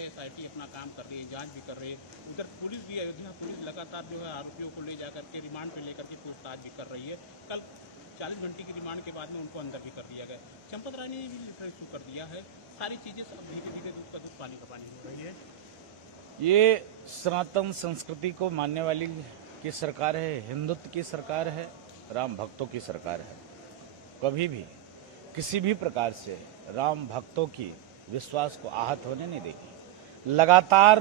है एसआईटी अपना काम कर रही है, जांच भी कर रही है। उधर पुलिस भी, अयोध्या पुलिस लगातार जो है आरोपियों को ले जाकर के रिमांड पे लेकर के पूछताछ भी कर रही है। कल 40 घंटे की रिमांड के बाद में उनको अंदर भी कर दिया गया। चंपत राय ने भी लेटर इशू कर दिया है। सारी चीज़ें सब धीरे धीरे दूध का दूध पानी का पानी हो रही है। ये सनातन संस्कृति को मानने वाली की सरकार है, हिंदुत्व की सरकार है, राम भक्तों की सरकार है। कभी भी किसी भी प्रकार से राम भक्तों की विश्वास को आहत होने नहीं देगी। लगातार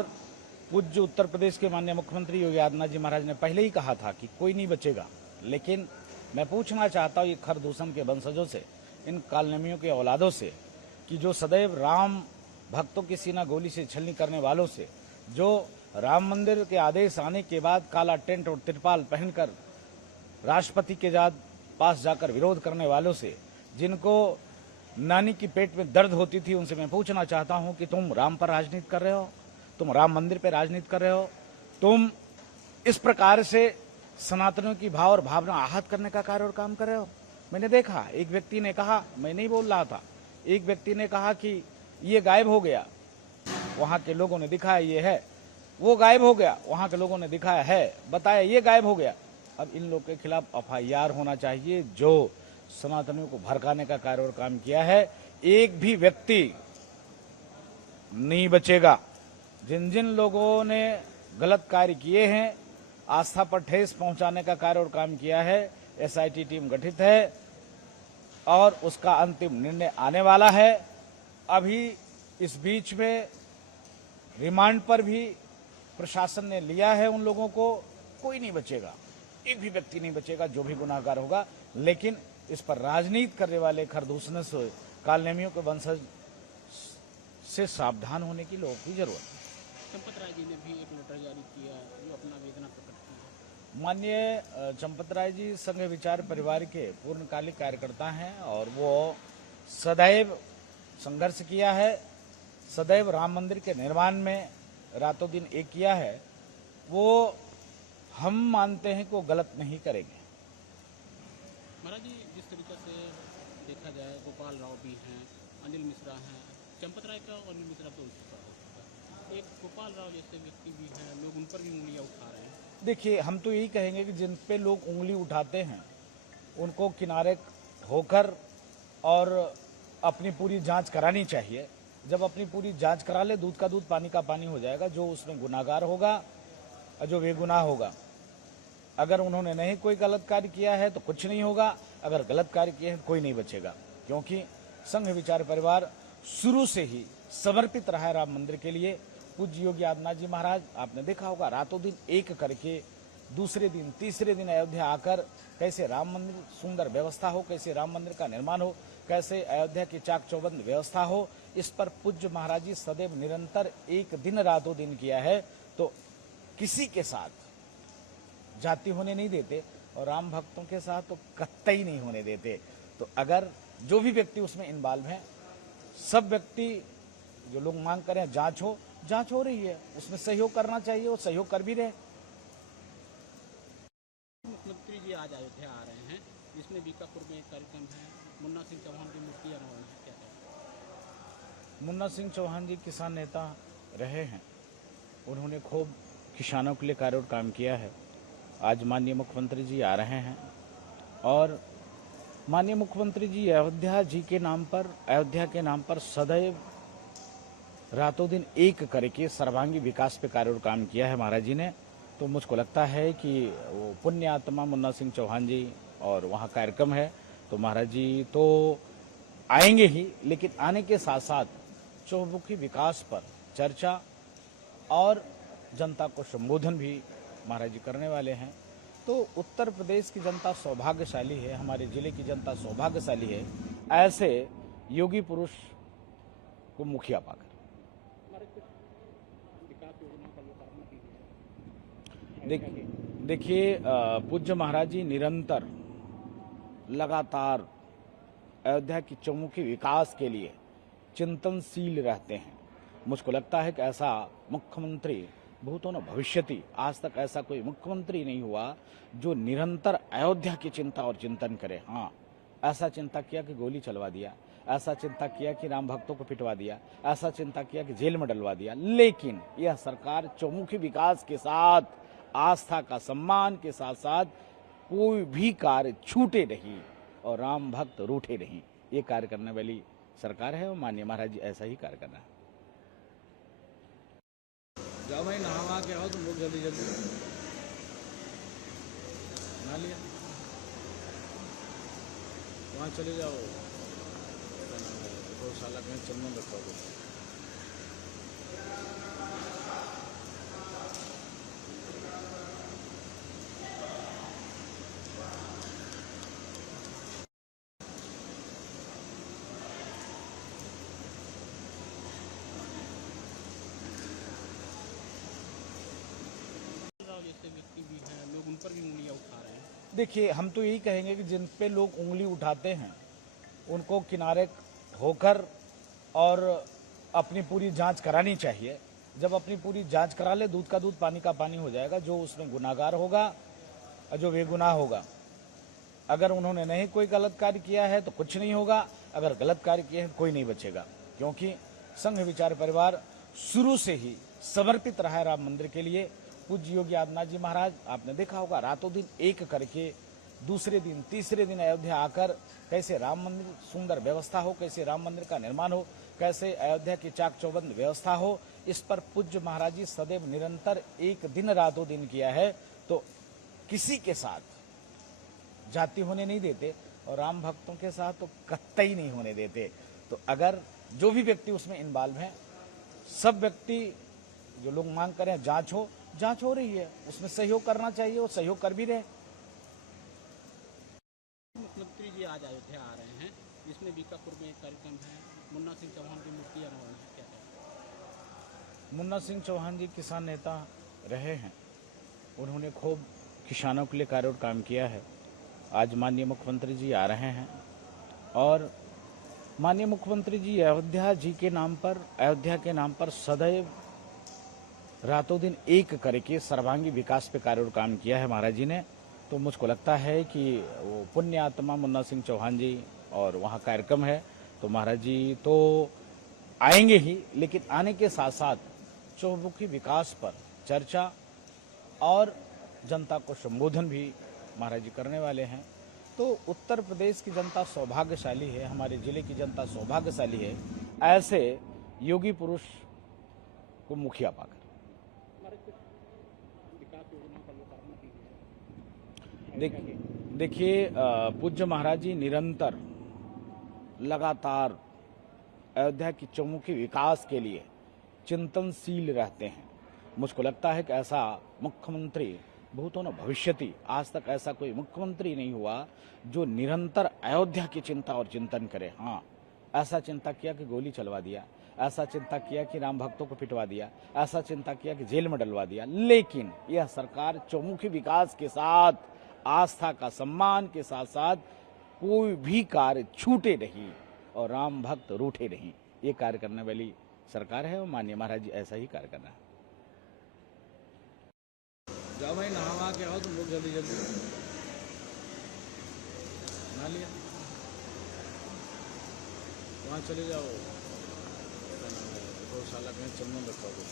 पूज्य उत्तर प्रदेश के माननीय मुख्यमंत्री योगी आदित्यनाथ जी महाराज ने पहले ही कहा था कि कोई नहीं बचेगा, लेकिन मैं पूछना चाहता हूं ये खरदूषण के वंशजों से, इन कालनेमियों के औलादों से, कि जो सदैव राम भक्तों की सीना गोली से छलनी करने वालों से, जो राम मंदिर के आदेश आने के बाद काला टेंट और तिरपाल पहनकर राष्ट्रपति के पास जाकर विरोध करने वालों से, जिनको नानी की पेट में दर्द होती थी, उनसे मैं पूछना चाहता हूं कि तुम राम पर राजनीति कर रहे हो, तुम राम मंदिर पर राजनीति कर रहे हो, तुम इस प्रकार से सनातनियों की भाव और भावना आहत करने का कार्य और काम कर रहे हो। मैंने देखा, एक व्यक्ति ने कहा, मैं नहीं बोल रहा था, एक व्यक्ति ने कहा कि ये गायब हो गया, वहां के लोगों ने दिखाया ये है, वो गायब हो गया, वहां के लोगों ने दिखाया है, बताया ये गायब हो गया। अब इन लोगों के खिलाफ एफआईआर होना चाहिए, जो सनातनियों को भड़काने का कार्य और काम किया है। एक भी व्यक्ति नहीं बचेगा। जिन जिन लोगों ने गलत कार्य किए हैं, आस्था पर ठेस पहुंचाने का कार्य और काम किया है, एसआईटी टीम गठित है और उसका अंतिम निर्णय आने वाला है। अभी इस बीच में रिमांड पर भी प्रशासन ने लिया है उन लोगों को। कोई नहीं बचेगा, एक भी व्यक्ति नहीं बचेगा जो भी गुनाहगार होगा, लेकिन इस पर राजनीति करने वाले खरदूषण से, कालनेमियों के वंशज से सावधान होने की लोगों की जरूरत है। चंपत राय जी ने भी एक लेटर जारी किया जो अपना वेदना प्रकट की है। माननीय चंपत राय जी संघ विचार परिवार के पूर्णकालिक कार्यकर्ता हैं और वो सदैव संघर्ष किया है, सदैव राम मंदिर के निर्माण में रातों दिन एक किया है। वो हम मानते हैं कि वो गलत नहीं करेंगे। महाराज जी, जिस तरीके से देखा जाए, गोपाल राव भी हैं, अनिल मिश्रा हैं, चंपत राय का और अनिल मिश्रा तो एक गोपाल राव जैसे व्यक्ति भी हैं, लोग उन पर भी उंगलियां उठा रहे हैं। देखिए, हम तो यही कहेंगे कि जिन पे लोग उंगली उठाते हैं उनको किनारे होकर और अपनी पूरी जांच करानी चाहिए। जब अपनी पूरी जांच करा ले, दूध का दूध पानी का पानी हो जाएगा। जो उसमें गुनाहगार होगा और जो बेगुनाह होगा, अगर उन्होंने नहीं कोई गलत कार्य किया है तो कुछ नहीं होगा, अगर गलत कार्य किए हैं कोई नहीं बचेगा। क्योंकि संघ विचार परिवार शुरू से ही समर्पित रहा है राम मंदिर के लिए। पूज्य योगी आदित्यनाथ जी महाराज, आपने देखा होगा, रातों दिन एक करके दूसरे दिन तीसरे दिन अयोध्या आकर कैसे राम मंदिर सुंदर व्यवस्था हो, कैसे राम मंदिर का निर्माण हो, कैसे अयोध्या की चाक चौबंद व्यवस्था हो, इस पर पूज्य महाराज जी सदैव निरंतर एक दिन रातों दिन किया है। तो किसी के साथ जाति होने नहीं देते और राम भक्तों के साथ तो कतई नहीं होने देते। तो अगर जो भी व्यक्ति उसमें इन्वॉल्व है, सब व्यक्ति जो लोग मांग करें जांच हो रही है, उसमें सहयोग करना चाहिए, वो सहयोग कर भी रहे। मुख्यमंत्री जी आज अयोध्या आ रहे हैं, जिसमें बीकापुर में एक कार्यक्रम है, मुन्ना सिंह चौहान की मूर्ति अनावरण है, क्या है? मुन्ना सिंह चौहान जी किसान नेता रहे हैं, उन्होंने खूब किसानों के लिए कार्य और काम किया है। आज माननीय मुख्यमंत्री जी आ रहे हैं और माननीय मुख्यमंत्री जी अयोध्या के नाम पर सदैव रातों दिन एक करके सर्वांगी विकास पे कार्य और काम किया है महाराज जी ने। तो मुझको लगता है कि वो पुण्य आत्मा मुन्ना सिंह चौहान जी और वहाँ कार्यक्रम है, तो महाराज जी तो आएंगे ही, लेकिन आने के साथ साथ चौमुखी विकास पर चर्चा और जनता को संबोधन भी महाराज जी करने वाले हैं। तो उत्तर प्रदेश की जनता सौभाग्यशाली है, हमारे जिले की जनता सौभाग्यशाली है ऐसे योगी पुरुष को मुखिया पाकर। देखिए, पूज्य महाराज जी निरंतर लगातार अयोध्या की चौमुखी विकास के लिए चिंतनशील रहते हैं। मुझको लगता है कि ऐसा मुख्यमंत्री भूतो न भविष्यति, आज तक ऐसा कोई मुख्यमंत्री नहीं हुआ जो निरंतर अयोध्या की चिंता और चिंतन करे। हाँ, ऐसा चिंता किया कि गोली चलवा दिया, ऐसा चिंता किया कि राम भक्तों को पिटवा दिया, ऐसा चिंता किया कि जेल में डलवा दिया। लेकिन यह सरकार चौमुखी विकास के साथ, आस्था का सम्मान के साथ साथ कोई भी कार्य छूटे नहीं और राम भक्त रूठे नहीं, ये कार्य करने वाली सरकार है और माननीय महाराज जी ऐसा ही कार्य करना है। जाओ भाई नहावा के आओ तुम लोग जल्दी जल्दी, नहा लिया, वहाँ चले जाओ गौशाला में चंदन रखोगे। जैसे व्यक्ति भी हैं, लोग उन पर भी उंगलियां उठा रहे हैं। देखिए, हम तो यही कहेंगे कि जिन पे लोग उंगली उठाते हैं उनको किनारे होकर और अपनी पूरी जांच करानी चाहिए। जब अपनी पूरी जांच करा ले, दूध का दूध पानी का पानी हो जाएगा। जो उसमें गुनाहगार होगा और जो बेगुनाह होगा, अगर उन्होंने नहीं कोई गलत कार्य किया है तो कुछ नहीं होगा, अगर गलत कार्य किए हैं कोई नहीं बचेगा। क्योंकि संघ विचार परिवार शुरू से ही समर्पित रहा है राम मंदिर के लिए। पूज्य योगी आदित्यनाथ जी महाराज, आपने देखा होगा, रातों दिन एक करके दूसरे दिन तीसरे दिन अयोध्या आकर कैसे राम मंदिर सुंदर व्यवस्था हो, कैसे राम मंदिर का निर्माण हो, कैसे अयोध्या की चाक चौबंद व्यवस्था हो, इस पर पूज्य महाराज जी सदैव निरंतर एक दिन रातों दिन किया है। तो किसी के साथ जाति होने नहीं देते और राम भक्तों के साथ तो कतई नहीं होने देते। तो अगर जो भी व्यक्ति उसमें इन्वॉल्व है, सब व्यक्ति जो लोग मांग करें जांच हो रही है, उसमें सहयोग करना चाहिए, वो सहयोग कर भी रहे। मुख्यमंत्री जी आज अयोध्या आ रहे हैं, जिसमें बीकापुर में एक कार्यक्रम है, मुन्ना सिंह चौहान की मूर्ति अनावरण है, क्या है? मुन्ना सिंह चौहान जी किसान नेता रहे हैं, उन्होंने खूब किसानों के लिए कार्य और काम किया है। आज माननीय मुख्यमंत्री जी आ रहे हैं और माननीय मुख्यमंत्री जी अयोध्या के नाम पर सदैव रातों दिन एक करके सर्वांगी विकास पे कार्य और काम किया है महाराज जी ने। तो मुझको लगता है कि वो पुण्य आत्मा मुन्ना सिंह चौहान जी और वहाँ कार्यक्रम है तो महाराज जी तो आएंगे ही, लेकिन आने के साथ साथ चौमुखी विकास पर चर्चा और जनता को संबोधन भी महाराज जी करने वाले हैं। तो उत्तर प्रदेश की जनता सौभाग्यशाली है, हमारे जिले की जनता सौभाग्यशाली है ऐसे योगी पुरुष को मुखिया पाकर। देखिए, पूज्य महाराज जी निरंतर लगातार अयोध्या की चौमुखी विकास के लिए चिंतनशील रहते हैं। मुझको लगता है कि ऐसा मुख्यमंत्री भूतो न भविष्यति, आज तक ऐसा कोई मुख्यमंत्री नहीं हुआ जो निरंतर अयोध्या की चिंता और चिंतन करे। हाँ, ऐसा चिंता किया कि गोली चलवा दिया, ऐसा चिंता किया कि राम भक्तों को पिटवा दिया, ऐसा चिंता किया कि जेल में डलवा दिया। लेकिन यह सरकार चौमुखी विकास के साथ, आस्था का सम्मान के साथ साथ कोई भी कार्य छूटे नहीं और राम भक्त रूठे नहीं, ये कार्य करने वाली सरकार है और माननीय महाराज जी ऐसा ही कार्य करना है। जाओ भाई नहावा के आओ तुम लोग जल्दी जल्दी, नहा लिया, वहाँ चले जाओ गौशाला में चंदन रखोगे।